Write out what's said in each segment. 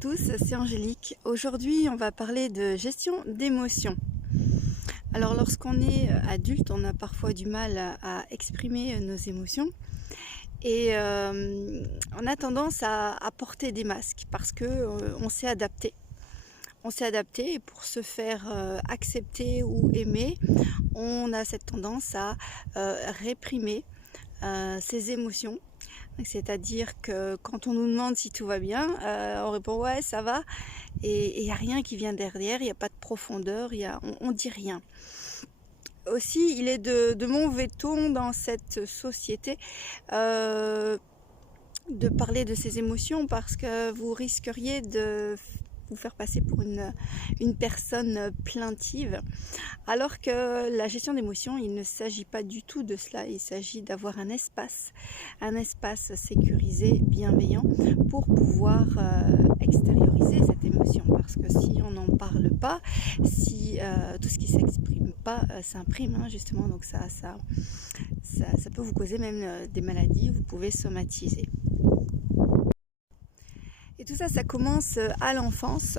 tous, c'est Angélique. Aujourd'hui, on va parler de gestion d'émotions. Alors, lorsqu'on est adulte, on a parfois du mal à exprimer nos émotions et on a tendance à porter des masques parce que on s'est adapté. On s'est adapté et pour se faire accepter ou aimer, on a cette tendance à réprimer ses émotions. C'est-à-dire que quand on nous demande si tout va bien, on répond ouais ça va et il n'y a rien qui vient derrière, il n'y a pas de profondeur, on dit rien. Aussi, il est de mauvais ton dans cette société de parler de ses émotions parce que vous risqueriez de vous faire passer pour une personne plaintive, alors que la gestion d'émotions, il ne s'agit pas du tout de cela, il s'agit d'avoir un espace sécurisé, bienveillant, pour pouvoir extérioriser cette émotion, parce que si on n'en parle pas, si tout ce qui ne s'exprime pas s'imprime, justement, donc ça peut vous causer même des maladies, vous pouvez somatiser. Et tout ça, ça commence à l'enfance,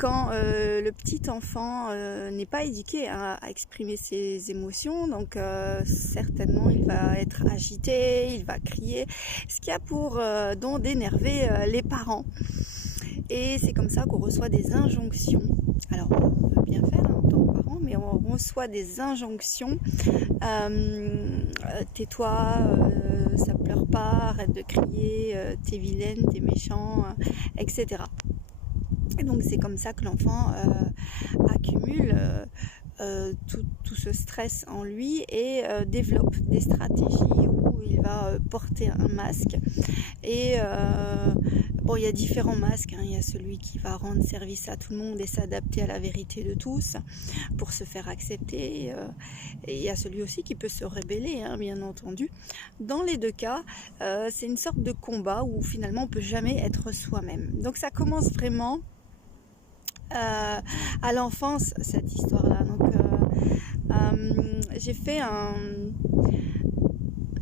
quand le petit enfant n'est pas éduqué à exprimer ses émotions. Donc certainement, il va être agité, il va crier, ce qui a pour don d'énerver les parents. Et c'est comme ça qu'on reçoit des injonctions. Alors, on veut bien faire en tant que parent, mais on reçoit des injonctions. Tais-toi, ça pleure pas, arrête de crier, t'es vilaine, t'es méchant, etc. Et donc c'est comme ça que l'enfant accumule tout ce stress en lui et développe des stratégies où il va porter un masque. Et bon, il y a différents masques, il y a celui qui va rendre service à tout le monde et s'adapter à la vérité de tous pour se faire accepter, et il y a celui aussi qui peut se rebeller, bien entendu. Dans les deux cas, c'est une sorte de combat où finalement on peut jamais être soi-même. Donc ça commence vraiment à l'enfance, cette histoire-là. Donc j'ai fait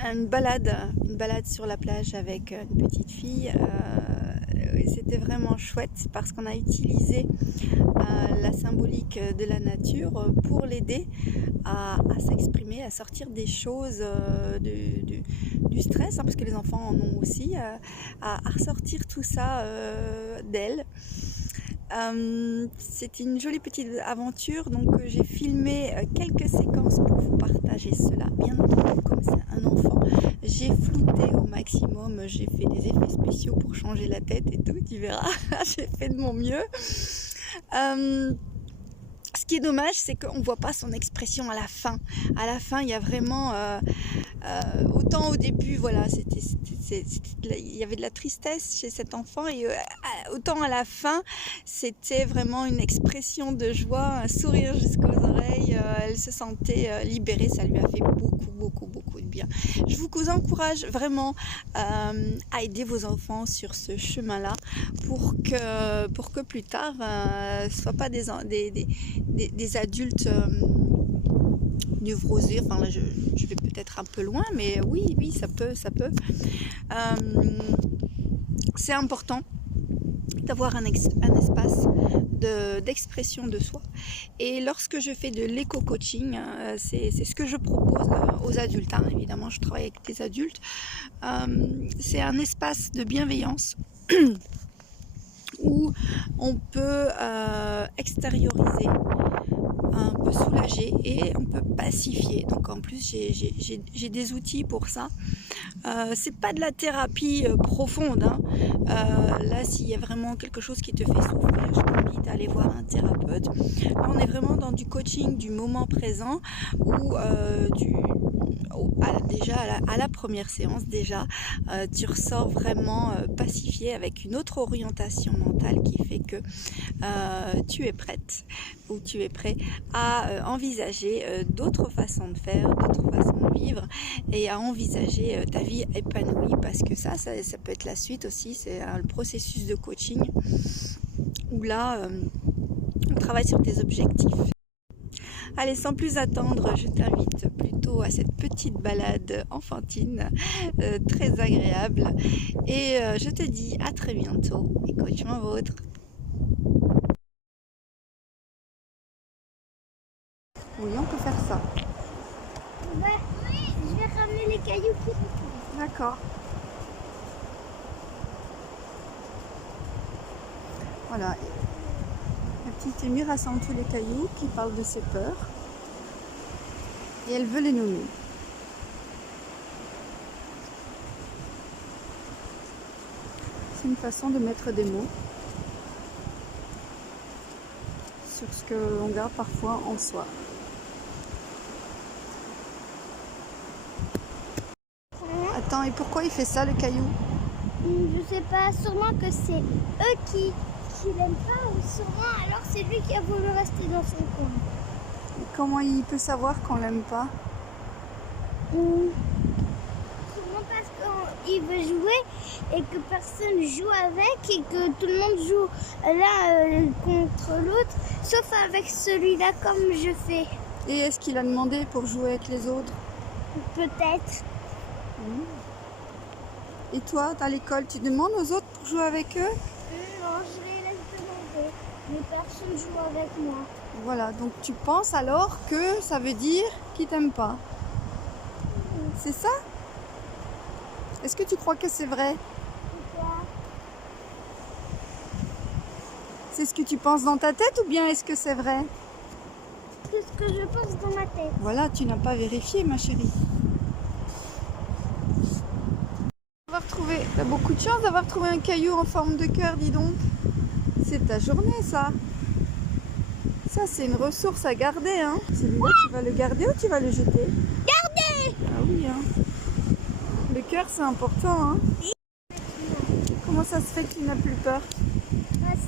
une balade sur la plage avec une petite fille. C'était vraiment chouette parce qu'on a utilisé la symbolique de la nature pour l'aider à s'exprimer, à sortir des choses du stress, parce que les enfants en ont aussi, à ressortir tout ça d'elle. C'était une jolie petite aventure, donc j'ai filmé quelques séquences pour vous partager cela. Bien entendu, comme c'est un enfant, j'ai flouté au maximum, j'ai fait des effets spéciaux pour changer la tête et tout, tu verras, j'ai fait de mon mieux. Ce qui est dommage, c'est qu'on ne voit pas son expression à la fin. À la fin, il y a vraiment... autant au début, voilà, il y avait de la tristesse chez cet enfant, et autant à la fin, c'était vraiment une expression de joie, un sourire jusqu'aux oreilles. Elle se sentait libérée, ça lui a fait beaucoup de bien. Je vous encourage vraiment à aider vos enfants sur ce chemin-là pour que plus tard, ce ne soient pas des adultes névrosés. Enfin là, je vais peut-être un peu loin, mais oui, ça peut. C'est important d'avoir un espace d'expression de soi. Et lorsque je fais de l'éco-coaching, c'est ce que je propose aux adultes. Évidemment, je travaille avec des adultes. C'est un espace de bienveillance où on peut extérioriser, un peu soulager et on peut pacifier. Donc en plus j'ai des outils pour ça. C'est pas de la thérapie profonde, là s'il y a vraiment quelque chose qui te fait souffrir, je t'invite à aller voir un thérapeute. Là on est vraiment dans du coaching du moment présent, où déjà à la première séance, tu ressors vraiment pacifié, avec une autre orientation mentale qui fait que tu es prête ou tu es prêt à envisager d'autres façons de faire, d'autres façons de vivre, et à envisager ta vie épanouie, parce que ça peut être la suite aussi. C'est le processus de coaching où là on travaille sur tes objectifs. Allez, sans plus attendre, je t'invite plutôt bientôt à cette petite balade enfantine très agréable. Et je te dis à très bientôt. Et coach mon vôtre. Oui, on peut faire ça. Ouais, je vais ramener les cailloux qui sont. D'accord. Voilà. La petite Émile rassemble tous les cailloux qui parlent de ses peurs. Et elle veut les nommer. C'est une façon de mettre des mots sur ce que l'on garde parfois en soi. Attends, et pourquoi il fait ça, le caillou? Je sais pas, sûrement que c'est eux qui l'aiment pas, ou sûrement alors c'est lui qui a voulu rester dans son coin. Et comment il peut savoir qu'on l'aime pas? Sûrement parce qu'il veut jouer et que personne joue avec et que tout le monde joue l'un contre l'autre, sauf avec celui-là comme je fais. Et est-ce qu'il a demandé pour jouer avec les autres? Peut-être. Et toi, à l'école, tu demandes aux autres pour jouer avec eux? Non, je les laisse demander, mais personne joue avec moi. Voilà, donc tu penses alors que ça veut dire qu'ils t'aiment pas? C'est ça? Est-ce que tu crois que c'est vrai? Pourquoi? C'est ce que tu penses dans ta tête ou bien est-ce que c'est vrai? C'est ce que je pense dans ma tête. Voilà, tu n'as pas vérifié, ma chérie. T'as beaucoup de chance d'avoir trouvé un caillou en forme de cœur, dis donc. C'est ta journée, ça. Ça, c'est une ressource à garder, hein. Celui-là, tu vas le garder ou tu vas le jeter? Regardez! Ah oui, hein. Le cœur, c'est important, hein. Comment ça se fait qu'il n'a plus peur?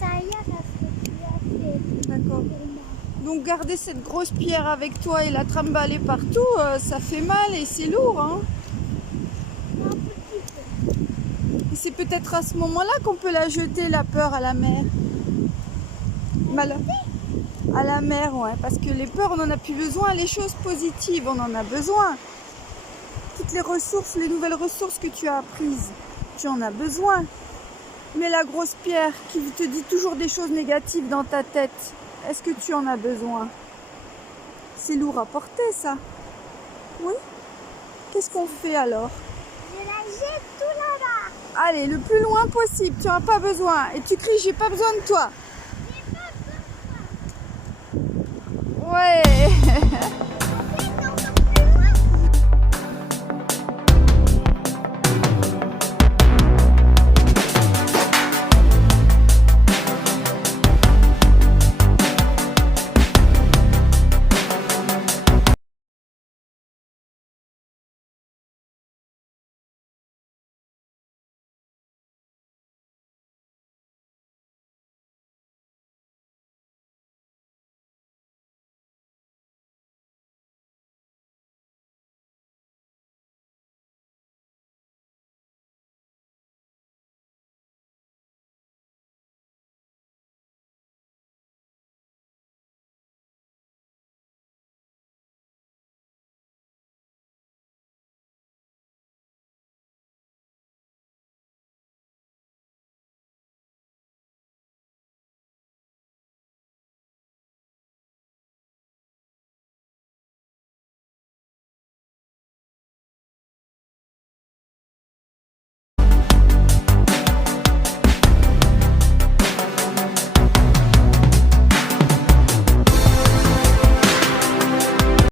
Ça y est, parce que tu as fait. D'accord. Donc garder cette grosse pierre avec toi et la trimballer partout, ça fait mal et c'est lourd, hein. Et c'est peut-être à ce moment-là qu'on peut la jeter, la peur, à la mer. À la mer, ouais, parce que les peurs, on n'en a plus besoin. Les choses positives, on en a besoin. Toutes les ressources, les nouvelles ressources que tu as apprises, tu en as besoin. Mais la grosse pierre qui te dit toujours des choses négatives dans ta tête, est-ce que tu en as besoin? C'est lourd à porter, ça. Oui? Qu'est-ce qu'on fait alors? Je la jette tout là-bas. Allez, le plus loin possible, tu n'en as pas besoin. Et tu cries, j'ai pas besoin de toi.